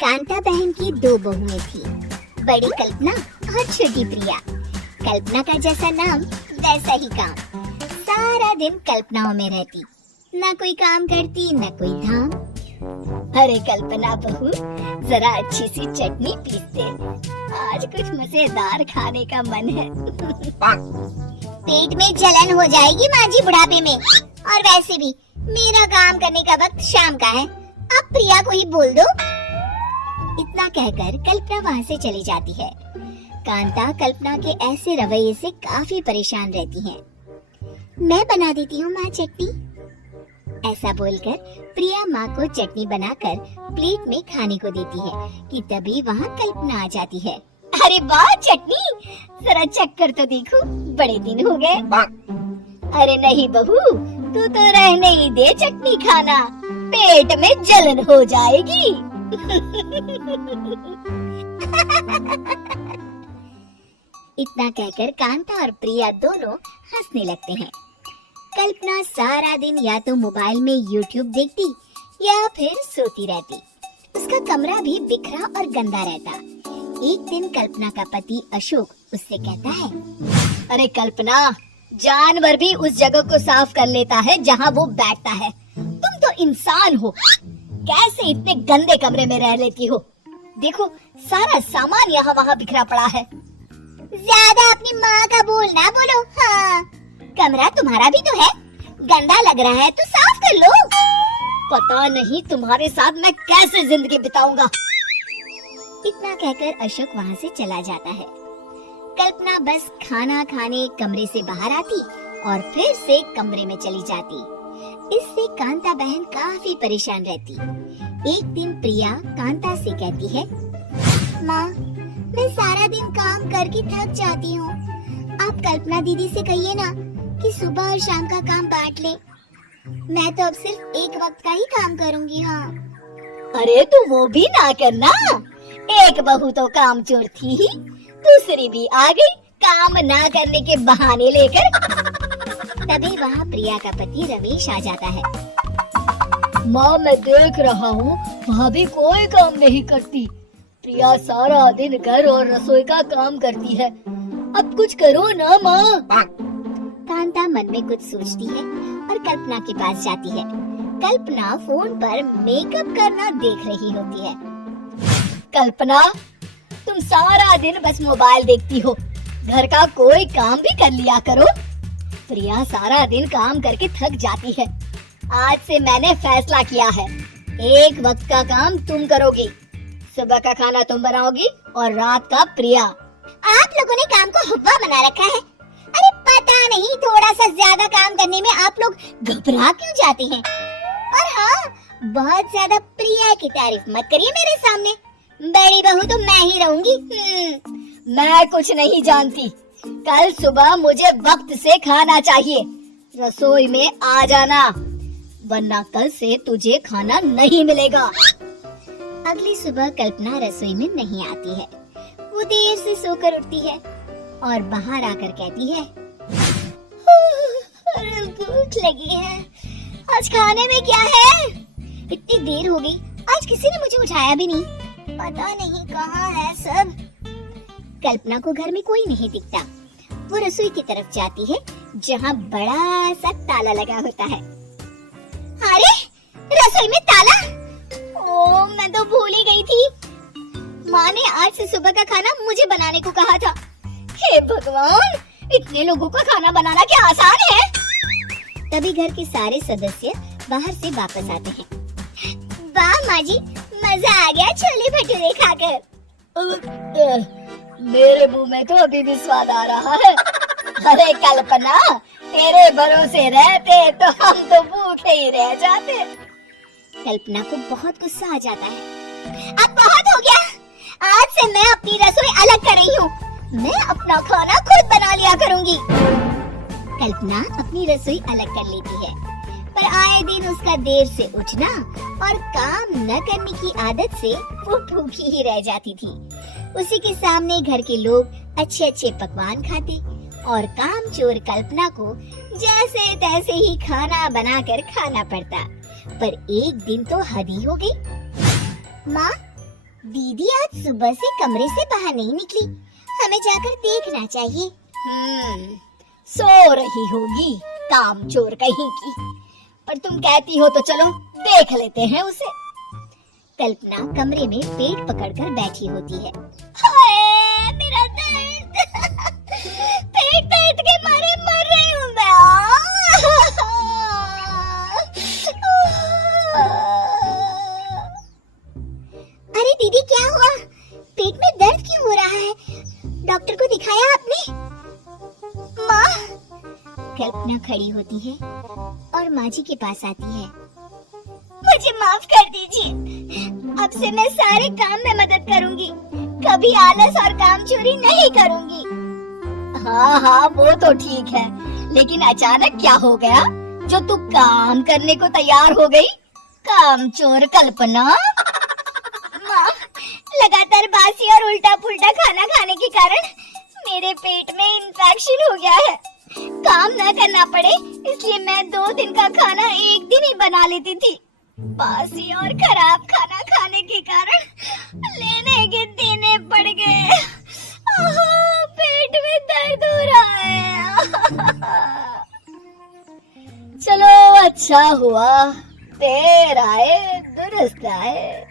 कांता बहन की दो बहुएं थी, बड़ी कल्पना और छोटी प्रिया। कल्पना का जैसा नाम वैसा ही काम। सारा दिन कल्पनाओं में रहती, ना कोई काम करती न कोई धाम। अरे कल्पना बहू, जरा अच्छी सी चटनी पीसते, आज कुछ मजेदार खाने का मन है। पेट में जलन हो जाएगी माँ जी बुढ़ापे में, और वैसे भी मेरा काम करने का वक्त शाम का है, अब प्रिया को ही बोल दो। इतना कहकर कल्पना वहाँ से चली जाती है। कांता कल्पना के ऐसे रवैये से काफी परेशान रहती है। मैं बना देती हूँ माँ चटनी, ऐसा बोलकर प्रिया माँ को चटनी बनाकर प्लेट में खाने को देती है कि तभी वहाँ कल्पना आ जाती है। अरे वाह चटनी, जरा चख कर तो देखो, बड़े दिन हो गए। अरे नहीं बहू, तू तो रहने ही दे चटनी खाना, पेट में जलन हो जाएगी। इतना कहकर कांता और प्रिया दोनों हंसने लगते हैं। कल्पना सारा दिन या तो मोबाइल में YouTube देखती या फिर सोती रहती। उसका कमरा भी बिखरा और गंदा रहता। एक दिन कल्पना का पति अशोक उससे कहता है, अरे कल्पना, जानवर भी उस जगह को साफ कर लेता है जहाँ वो बैठता है, तुम तो इंसान हो, कैसे इतने गंदे कमरे में रह लेती हो? देखो सारा सामान यहाँ वहाँ बिखरा पड़ा है। ज्यादा अपनी माँ का बोल ना बोलो। हाँ, कमरा तुम्हारा भी तो है, गंदा लग रहा है तो साफ कर लो। पता नहीं तुम्हारे साथ मैं कैसे जिंदगी बिताऊंगा। इतना कहकर अशोक वहाँ से चला जाता है। कल्पना बस खाना खाने कमरे से बाहर आती और फिर से कमरे में चली जाती। इससे कांता बहन काफी परेशान रहती। एक दिन प्रिया कांता से कहती है, माँ, मैं सारा दिन काम करके थक जाती हूँ, आप कल्पना दीदी से कहिए ना कि सुबह और शाम का काम बांट ले। मैं तो अब सिर्फ एक वक्त का ही काम करूँगी। हाँ। अरे तू वो भी ना करना, एक बहू तो काम चोर थी ही, दूसरी भी आ गई काम ना करने के बहाने लेकर। तभी वहाँ प्रिया का पति रमेश आ जाता है। माँ, मैं देख रहा हूँ भाभी कोई काम नहीं करती, प्रिया सारा दिन घर और रसोई का काम करती है, अब कुछ करो ना माँ। कांता मन में कुछ सोचती है और कल्पना के पास जाती है। कल्पना फोन पर मेकअप करना देख रही होती है। कल्पना, तुम सारा दिन बस मोबाइल देखती हो, घर का कोई काम भी कर लिया करो। प्रिया सारा दिन काम करके थक जाती है, आज से मैंने फैसला किया है, एक वक्त का काम तुम करोगी, सुबह का खाना तुम बनाओगी और रात का प्रिया। आप लोगों ने काम को हुक्का बना रखा है। अरे पता नहीं थोड़ा सा ज्यादा काम करने में आप लोग घबरा क्यों जाते हैं। और हाँ, बहुत ज्यादा प्रिया की तारीफ मत करिए मेरे सामने, बड़ी बहू तो मैं ही रहूंगी। मैं कुछ नहीं जानती, कल सुबह मुझे वक्त से खाना चाहिए, रसोई में आ जाना, वरना कल से तुझे खाना नहीं मिलेगा। अगली सुबह कल्पना रसोई में नहीं आती है। वो देर से सोकर उठती है और बाहर आकर कहती है, भूख लगी है, आज खाने में क्या है? इतनी देर हो गई, आज किसी ने मुझे उठाया भी नहीं, पता नहीं कहाँ है सब। कल्पना को घर में कोई नहीं दिखता। वो रसोई की तरफ जाती है जहाँ बड़ा सा ताला लगा होता है। अरे रसोई में ताला! ओह, मैं तो भूल ही गई थी। माँ ने आज से सुबह का खाना मुझे बनाने को कहा था। हे भगवान, इतने लोगों का खाना बनाना क्या आसान है? तभी घर के सारे सदस्य बाहर से वापस आते हैं। वाह माँ जी, मजा आ गया छोले भटूरे खाकर। मेरे मुंह में तो अभी भी स्वाद आ रहा है। अरे कल्पना, तेरे भरोसे रहते तो हम तो भूखे ही रह जाते। कल्पना को बहुत गुस्सा आ जाता है। अब बहुत हो गया, आज से मैं अपनी रसोई अलग कर रही हूँ, मैं अपना खाना खुद बना लिया करूँगी। कल्पना अपनी रसोई अलग कर लेती है, पर आए दिन उसका देर से उठना और काम न करने की आदत से वो भूखी ही रह जाती थी। उसी के सामने घर के लोग अच्छे अच्छे पकवान खाते और कामचोर कल्पना को जैसे तैसे ही खाना बनाकर खाना पड़ता। पर एक दिन तो हद ही हो गई। माँ, दीदी आज सुबह से कमरे से बाहर नहीं निकली, हमें जाकर देखना चाहिए। सो रही होगी कामचोर कहीं की। पर तुम कहती हो तो चलो देख लेते हैं उसे। कल्पना कमरे में पेट पकड़कर बैठी होती है। हाय मेरा दर्द पेट दर्द के मारे मर रही हूँ मैं। अरे दीदी क्या हुआ? पेट में दर्द क्यों हो रहा है? डॉक्टर को दिखाया आपने? माँ। कल्पना खड़ी होती है और माँ जी के पास आती है। मुझे माफ कर दीजिए, अब से मैं सारे काम में मदद करूंगी, कभी आलस और काम चोरी नहीं करूंगी। हाँ हाँ वो तो ठीक है, लेकिन अचानक क्या हो गया जो तू काम करने को तैयार हो गई? कामचोर कल्पना। माँ, लगातार बासी और उल्टा पुल्टा खाना खाने के कारण मेरे पेट में इन्फेक्शन हो गया है। काम ना करना पड़े इसलिए मैं 2 दिन का खाना एक दिन ही बना लेती थी। बासी और खराब खाना खाने के कारण लेने के देने पड़ गए। पेट में दर्द हो रहा है। चलो अच्छा हुआ, देर आए दुरुस्त आए।